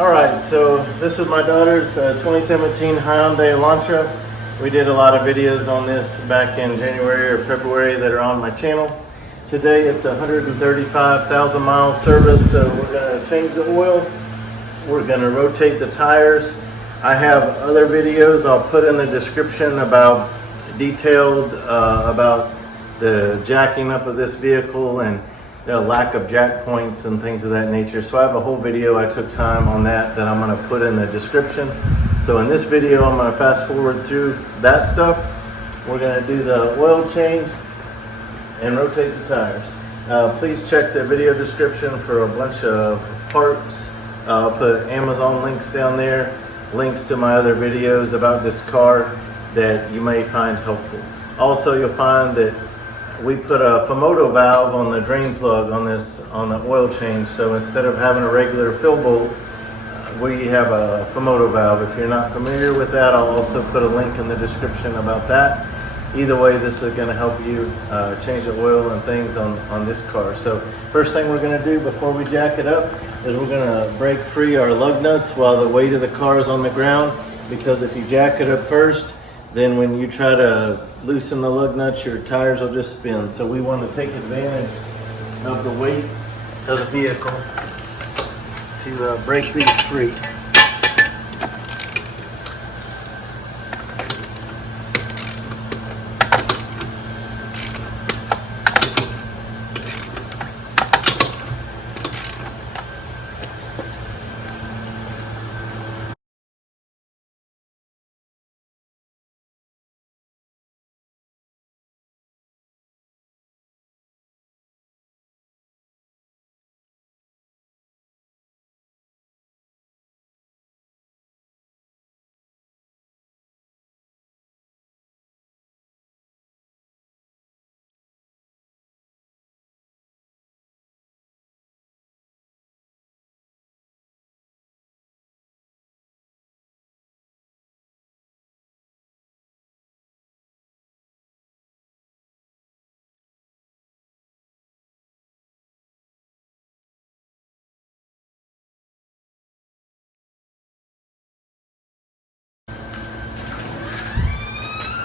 Alright, so this is my daughter's 2017 Hyundai Elantra. We did a lot of videos on this back in January or February that are on my channel. Today it's 135,000 mile service, so we're going to change the oil. We're going to rotate the tires. I have other videos I'll put in the description about detailed about the jacking up of this vehicle and the lack of jack points and things of that nature. So I have a whole video I took time on that I'm going to put in the description. So in this video I'm going to fast forward through that stuff. We're going to do the oil change and rotate the tires. Please check the video description for a bunch of parts. I'll put Amazon links down there, links to my other videos about this car that you may find helpful. Also, you'll find that we put a Fomoto valve on the drain plug on the oil change. So instead of having a regular fill bolt, we have a Fomoto valve. If you're not familiar with that, I'll also put a link in the description about that. Either way, this is going to help you change the oil and things on this car. So first thing we're going to do before we jack it up is we're going to break free our lug nuts while the weight of the car is on the ground, because if you jack it up first, then when you try to loosen the lug nuts, your tires will just spin. So we want to take advantage of the weight of the vehicle to break these free.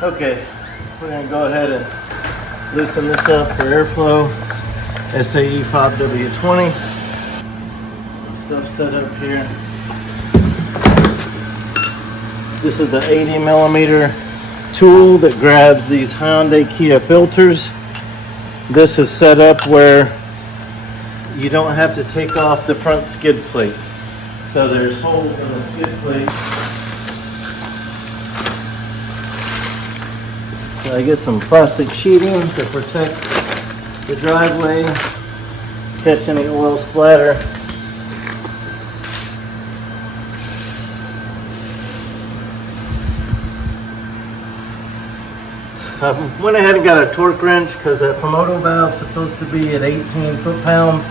Okay, we're going to go ahead and loosen this up for airflow. SAE 5W20. Stuff set up here. This is an 80 millimeter tool that grabs these Hyundai Kia filters. This is set up where you don't have to take off the front skid plate. So there's holes in the skid plate. So I get some plastic sheeting to protect the driveway, catch any oil splatter. I went ahead and got a torque wrench because that Fomoto valve is supposed to be at 18 foot-pounds.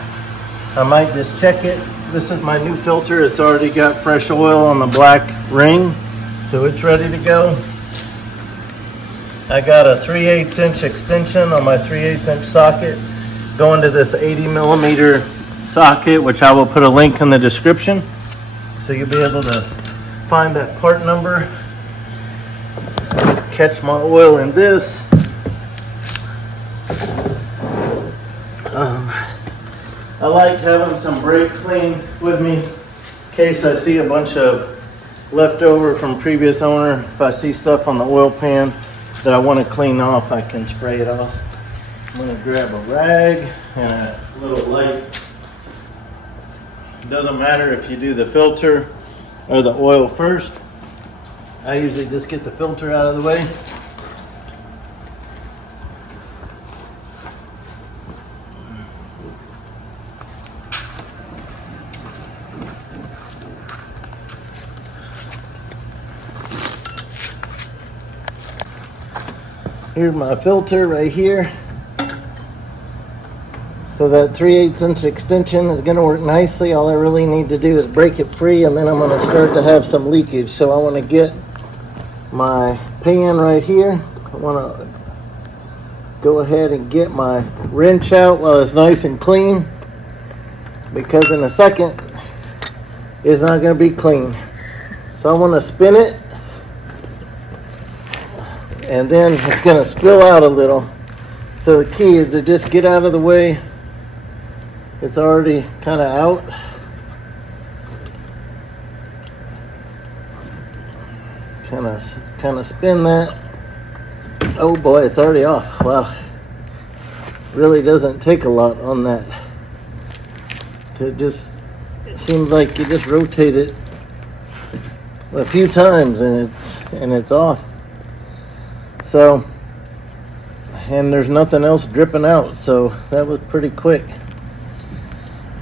I might just check it. This is my new filter. It's already got fresh oil on the black ring, so it's ready to go. I got a 3/8 inch extension on my 3/8 inch socket going to this 80 millimeter socket, which I will put a link in the description. So you'll be able to find that part number, catch my oil in this. I like having some brake clean with me in case I see a bunch of leftover from previous owner. If I see stuff on the oil pan that I want to clean off, I can spray it off. I'm going to grab a rag and a little light. It doesn't matter if you do the filter or the oil first. I usually just get the filter out of the way. Here's my filter right here. So that 3/8 inch extension is going to work nicely. All I really need to do is break it free, and then I'm going to start to have some leakage. So I want to get my pan right here. I want to go ahead and get my wrench out while it's nice and clean, because in a second is not going to be clean. So I want to spin it, and then it's going to spill out a little. So the key is to just get out of the way. It's already kind of out. Kind of spin that. Oh boy, it's already off. Wow. Really doesn't take a lot on that. It seems like you just rotate it a few times and it's off. So, and there's nothing else dripping out, so that was pretty quick.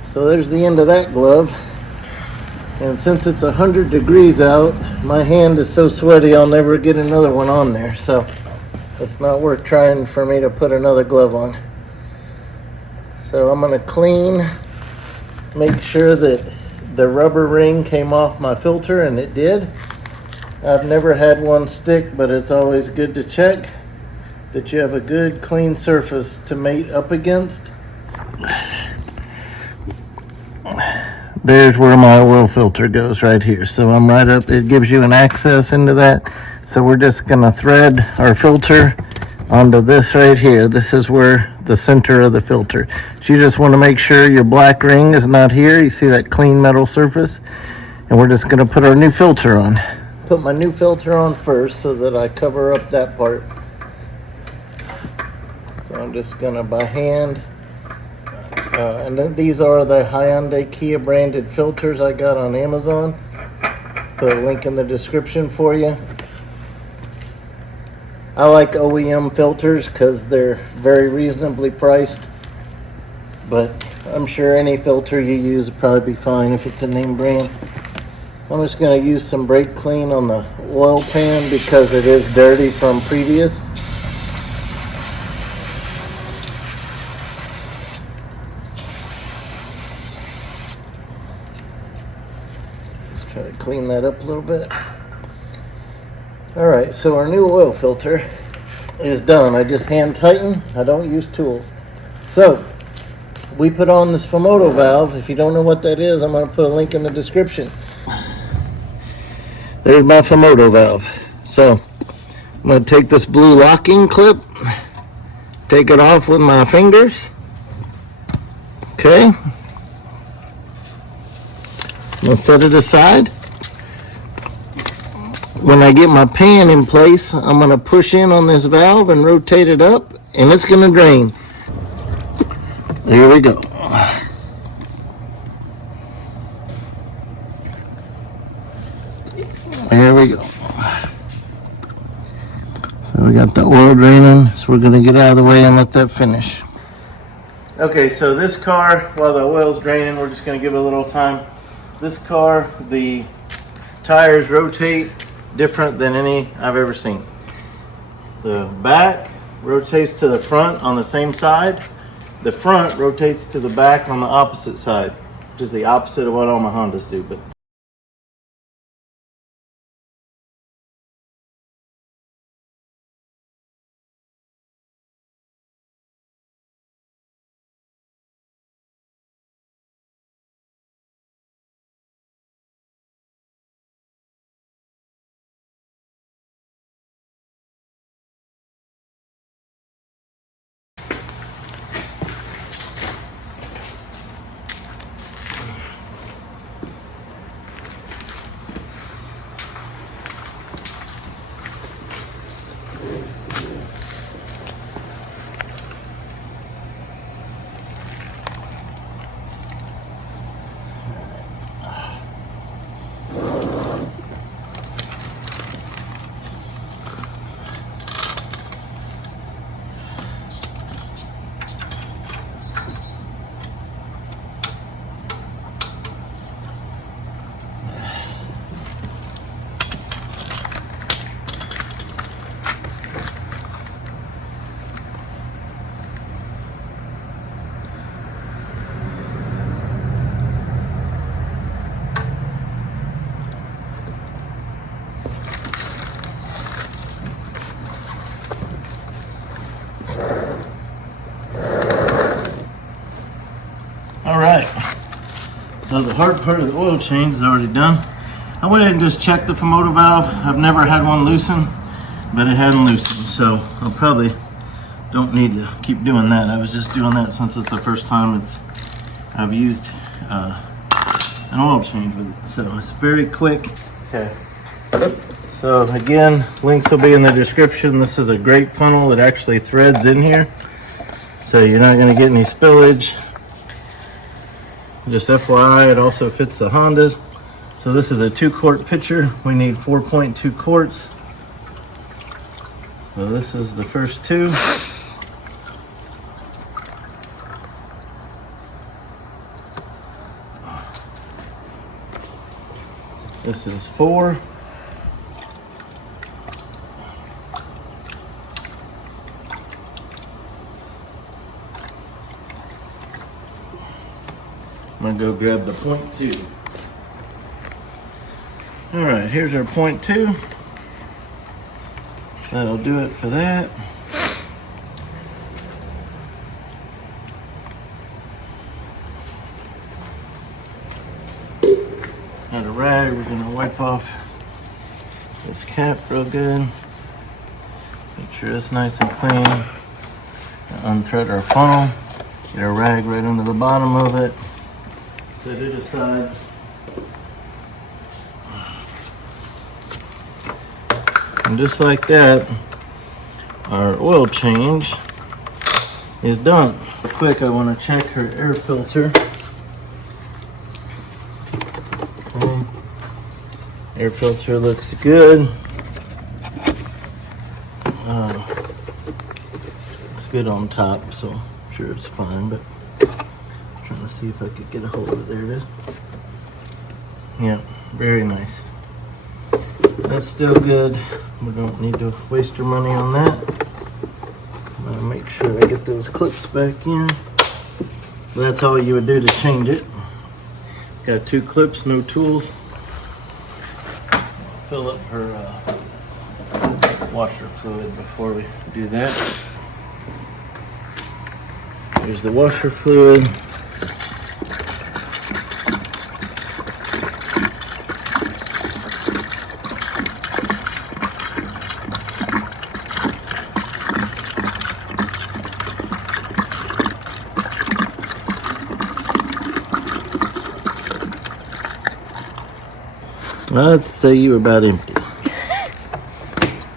So there's the end of that glove. And since it's 100 degrees out, my hand is so sweaty I'll never get another one on there. So it's not worth trying for me to put another glove on. So I'm going to clean, make sure that the rubber ring came off my filter, and it did. I've never had one stick, but it's always good to check that you have a good clean surface to mate up against. There's where my oil filter goes, right here. So I'm right up, it gives you an access into that. So we're just gonna thread our filter onto this right here. This is where the center of the filter. So you just wanna make sure your black ring is not here. You see that clean metal surface? And we're just gonna put our new filter on. Put my new filter on first so that I cover up that part. So I'm just gonna by hand. And then these are the Hyundai Kia branded filters I got on Amazon. Put a link in the description for you. I like OEM filters because they're very reasonably priced. But I'm sure any filter you use will probably be fine if it's a name brand. I'm just going to use some brake clean on the oil pan because it is dirty from previous. Try to clean that up a little bit. Alright, so our new oil filter is done. I just hand tighten. I don't use tools. So, we put on this Fomoto valve. If you don't know what that is, I'm going to put a link in the description. There's my Fomoto valve. So, I'm going to take this blue locking clip, take it off with my fingers. Okay. I'm going to set it aside. When I get my pan in place, I'm going to push in on this valve and rotate it up, and it's going to drain. There we go. There we go. So we got the oil draining, so we're going to get out of the way and let that finish. Okay, so this car, while the oil's draining, we're just going to give it a little time. This car, the tires rotate different than any I've ever seen. The back rotates to the front on the same side. The front rotates to the back on the opposite side, which is the opposite of what all my Hondas do. But So the hard part of the oil change is already done. I went ahead and just checked the Komodo valve. I've never had one loosen, but it hadn't loosened, so I'll probably don't need to keep doing that. I was just doing that since it's the first time I've used an oil change with it, so it's very quick. Okay. So again, links will be in the description. This is a great funnel that actually threads in here, so you're not going to get any spillage. Just FYI, it also fits the Hondas. So this is a 2-quart pitcher. We need 4.2 quarts. So this is the first 2. This is 4. I'm gonna go grab the 0.2. All right, here's our 0.2. That'll do it for that. Got a rag, we're gonna wipe off this cap real good. Make sure it's nice and clean. Unthread our funnel. Get a rag right under the bottom of it. Set it aside. And just like that, our oil change is done. Real quick, I want to check her air filter. Okay. Air filter looks good. It's good on top, so I'm sure it's fine, but I'm trying to see if I could get a hold of it. There it is. Yeah, very nice. That's still good. We don't need to waste your money on that. I'm gonna make sure I get those clips back in. That's all you would do to change it. Got 2 clips, no tools. Fill up her washer fluid before we do that. Here's the washer fluid. Let's say you were about empty.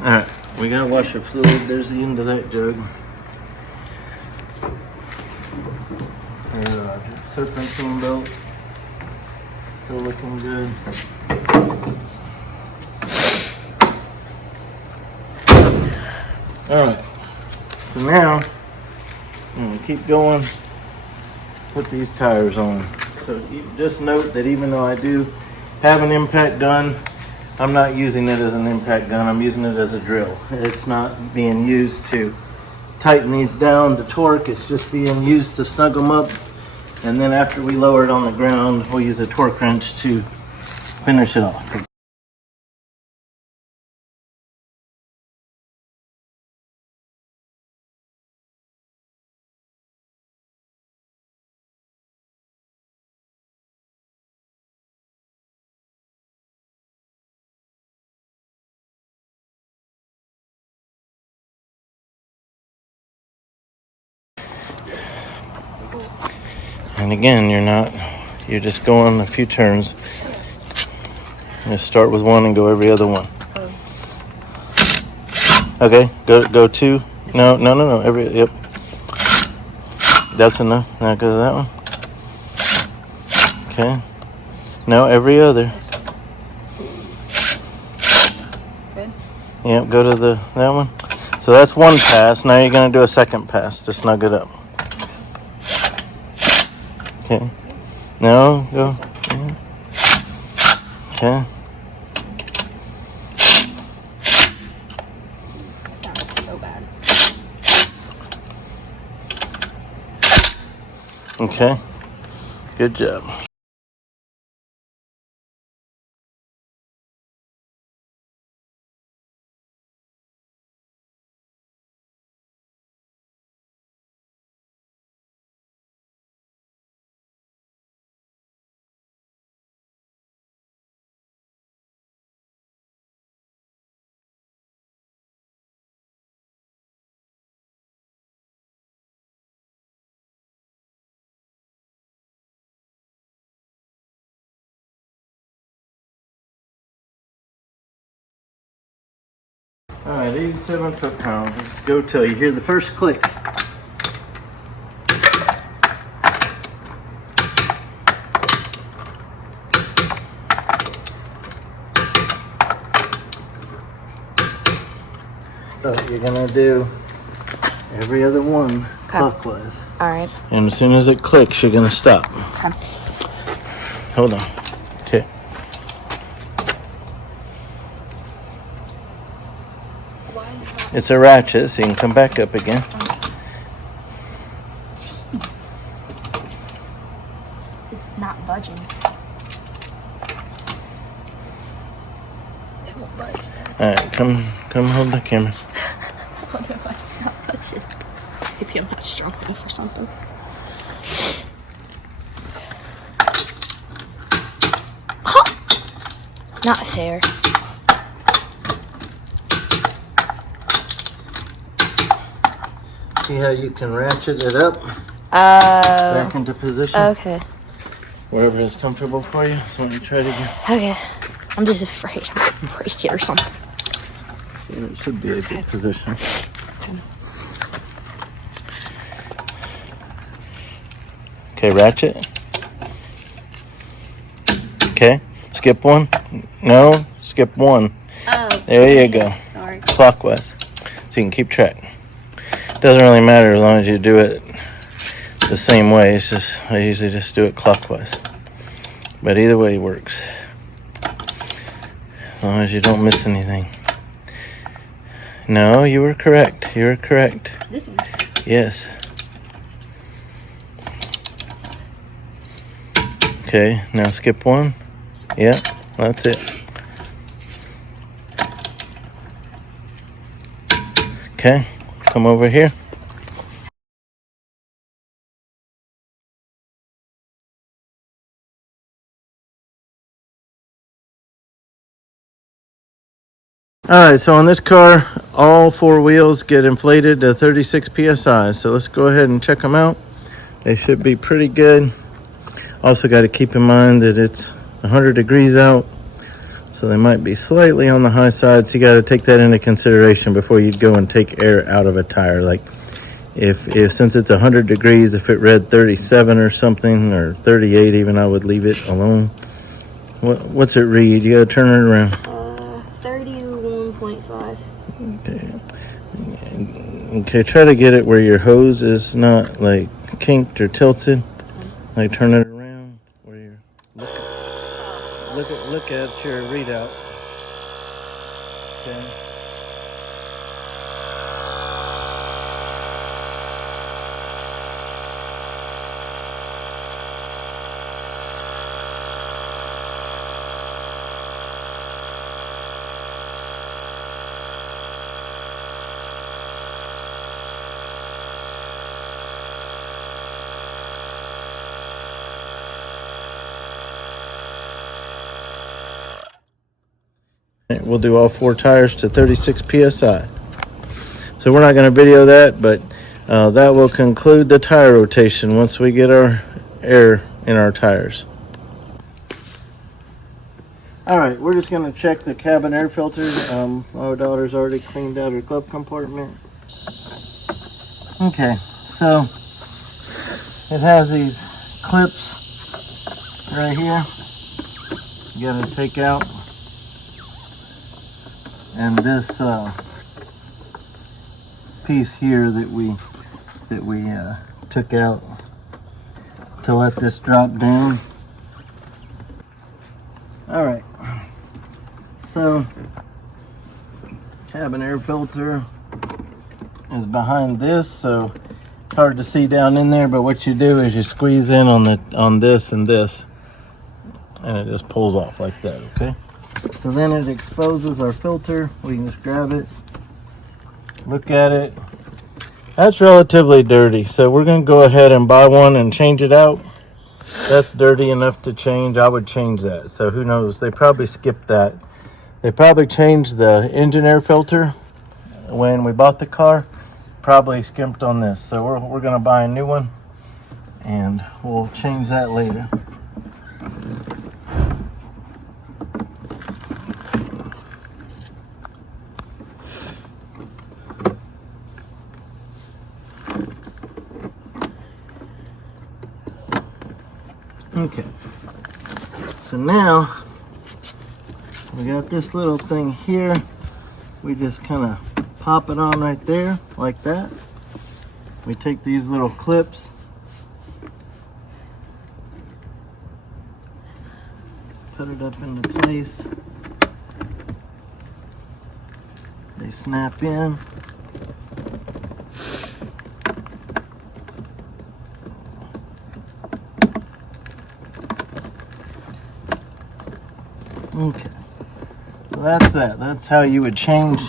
Alright, we got washer fluid. There's the end of that jug. Serpentine belt. Still looking good. Alright, so now I'm going to keep going. Put these tires on. So you just note that even though I do have an impact gun, I'm not using it as an impact gun. I'm using it as a drill. It's not being used to tighten these down to torque. It's just being used to snug them up. And then after we lower it on the ground, we'll use a torque wrench to finish it off. And again, you're just going a few turns. Just start with one and go every other one. Okay, go 2. No, yep. That's enough. Now go to that one. Okay. No, every other. Good. Yep, go to that one. So that's one pass. Now you're gonna do a second pass to snug it up. Okay. No, go. Yeah. Okay. That sounds so bad. Okay. Good job. All right, 87 foot-pounds. Let's go till you hear the first click. So you're gonna do every other one clockwise. All right. And as soon as it clicks, you're gonna stop. Okay. Hold on. Okay. It's a ratchet, so you can come back up again. Jeez. It's not budging. It won't budge. All right, come hold the camera. I wonder why it's not budging. Maybe I'm not strong enough or something. Not fair. See how you can ratchet it up back into position? Okay. Wherever is comfortable for you. That's what you try to do. Okay. I'm just afraid I'm gonna break it or something. Yeah, it should be a good position. Okay, ratchet. Okay, skip one. No, skip one. Oh. There you go. Sorry. Clockwise. So you can keep track. Doesn't really matter as long as you do it the same way. It's just, I usually just do it clockwise. But either way works. As long as you don't miss anything. No, you were correct. You were correct. This one. Yes. Okay, now skip one. Yeah, that's it. Okay, come over here. All right, so on this car, all four wheels get inflated to 36 PSI. So let's go ahead and check them out. They should be pretty good. Also got to keep in mind that it's 100 degrees out, so they might be slightly on the high side. So you got to take that into consideration before you go and take air out of a tire. Like if since it's 100 degrees, if it read 37 or something, or 38 even, I would leave it alone. What's it read? You got to turn it around. 31.5. Okay, try to get it where your hose is not like kinked or tilted. Like turn it around where you're look at your readout. Okay. We'll do all four tires to 36 PSI. So we're not going to video that, but that will conclude the tire rotation once we get our air in our tires. All right, we're just going to check the cabin air filter. Our daughter's already cleaned out her glove compartment. Okay, so it has these clips right here. You got to take out. And this piece here that we took out to let this drop down. All right, so cabin air filter is behind this, so it's hard to see down in there, but what you do is you squeeze in on this and this, and it just pulls off like that. Okay, so then it exposes our filter. We can just grab it, look at it. That's relatively dirty, so we're going to go ahead and buy one and change it out. That's dirty enough to change. I would change that. So who knows? They probably skipped that. They probably changed the engine air filter when we bought the car. Probably skimped on this. So we're going to buy a new one, and we'll change that later. Okay. So now we got this little thing here. We just kind of pop it on right there like that. We take these little clips, put it up into place. They snap in. Okay, so that's that. That's how you would change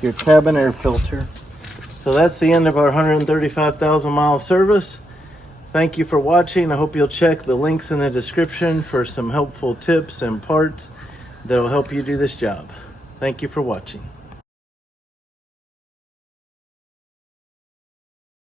your cabin air filter. So that's the end of our 135,000 mile service. Thank you for watching. I hope you'll check the links in the description for some helpful tips and parts that will help you do this job. Thank you for watching.